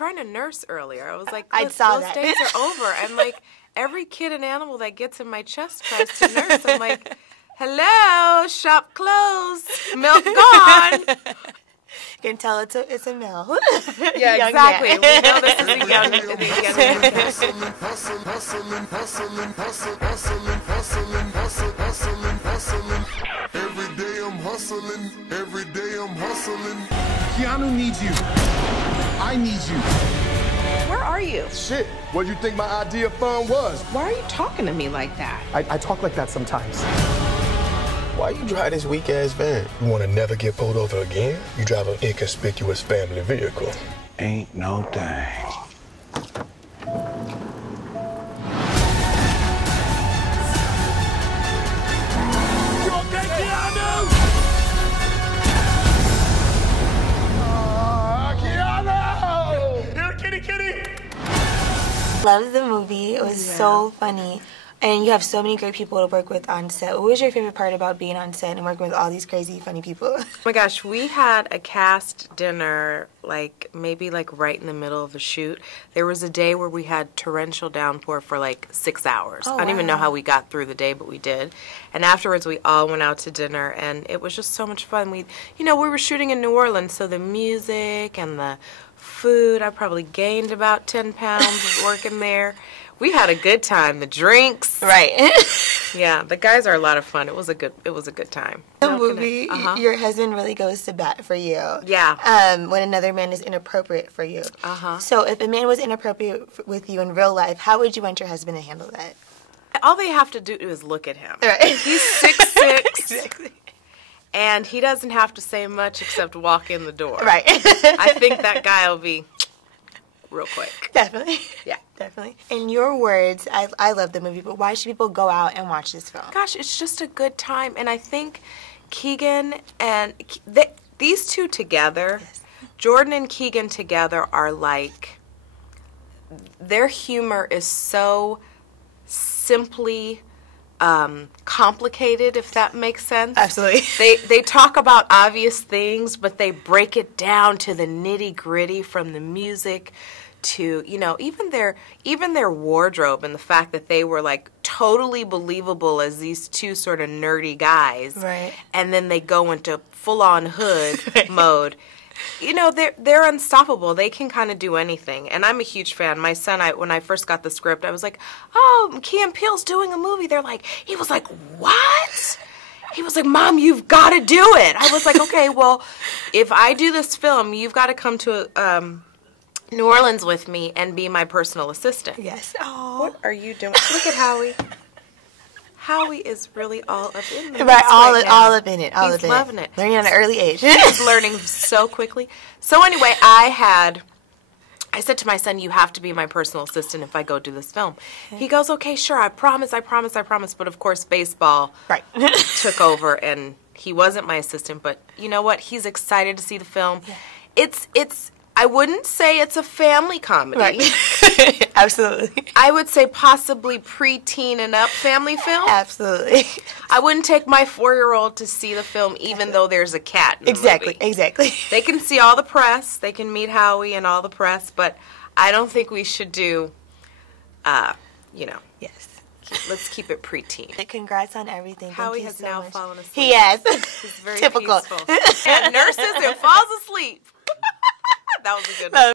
trying to nurse earlier. I was like, I saw those that. days are over. And like every kid and animal that gets in my chest tries to nurse. I'm like, hello, shop closed, milk gone. You can tell it's a male. Yeah, exactly. We know this is a young Every day I'm hustling. Every day I'm hustling. Keanu needs you. I need you. Where are you? Shit, what do you think my idea of fun was? Why are you talking to me like that? I talk like that sometimes. Why you drive this weak-ass van? You want to never get pulled over again? You drive an inconspicuous family vehicle. Ain't no thing. You okay, Keanu? Keanu! Here, kitty! Loved the movie. It was so funny. And you have so many great people to work with on set. What was your favorite part about being on set and working with all these crazy, funny people? Oh my gosh, we had a cast dinner maybe right in the middle of the shoot. There was a day where we had torrential downpour for like 6 hours. Oh, I don't even know wow. how we got through the day, but we did. And afterwards we all went out to dinner and it was just so much fun. We were shooting in New Orleans, so the music and the food, I probably gained about 10 pounds working there. We had a good time. The drinks, Right. yeah. The guys are a lot of fun. It was a good time. The movie, your husband really goes to bat for you. Yeah. When another man is inappropriate for you. Uh-huh. So if a man was inappropriate with you in real life, how would you want your husband to handle that? All they have to do is look at him. Right. He's 6'6". Exactly. And he doesn't have to say much except walk in the door. Right. I think that guy will be real quick. Definitely. Yeah. Definitely. In your words, I love the movie, but why should people go out and watch this film? Gosh, it's just a good time. And I think Keegan and these two together, Jordan and Keegan together are like, their humor is so simply complicated, if that makes sense. Absolutely. They talk about obvious things, but they break it down to the nitty-gritty, from the music to, even their wardrobe, and the fact that they were like totally believable as these two sort of nerdy guys. Right. And then they go into full-on hood mode. They're unstoppable. They can kind of do anything. And I'm a huge fan. My son, when I first got the script, I was like, oh, Key and Peele's doing a movie. He was like, what? He was like, Mom, you've got to do it. I was like, okay, well, if I do this film, you've got to come to New Orleans with me and be my personal assistant. Yes. Oh. What are you doing? Look at Howie. Howie is really all up in it. Right, all up in it. He's loving it. Learning at an early age. He's learning so quickly. So anyway, I said to my son, you have to be my personal assistant if I go do this film. He goes, okay, sure, I promise. But of course, baseball took over, and he wasn't my assistant. But you know what? He's excited to see the film. Yeah. It's. I wouldn't say it's a family comedy. Right. Absolutely. I would say possibly pre-teen and up family film. Absolutely. I wouldn't take my 4-year-old to see the film even though there's a cat in the movie. Exactly. They can see all the press. They can meet Howie and all the press, but I don't think we should do, Yes. let's keep it pre-teen. Congrats on everything. Howie Thank you has so now much. fallen asleep. He has. He's very Typical. peaceful. And nurses and falls asleep. That was a good one.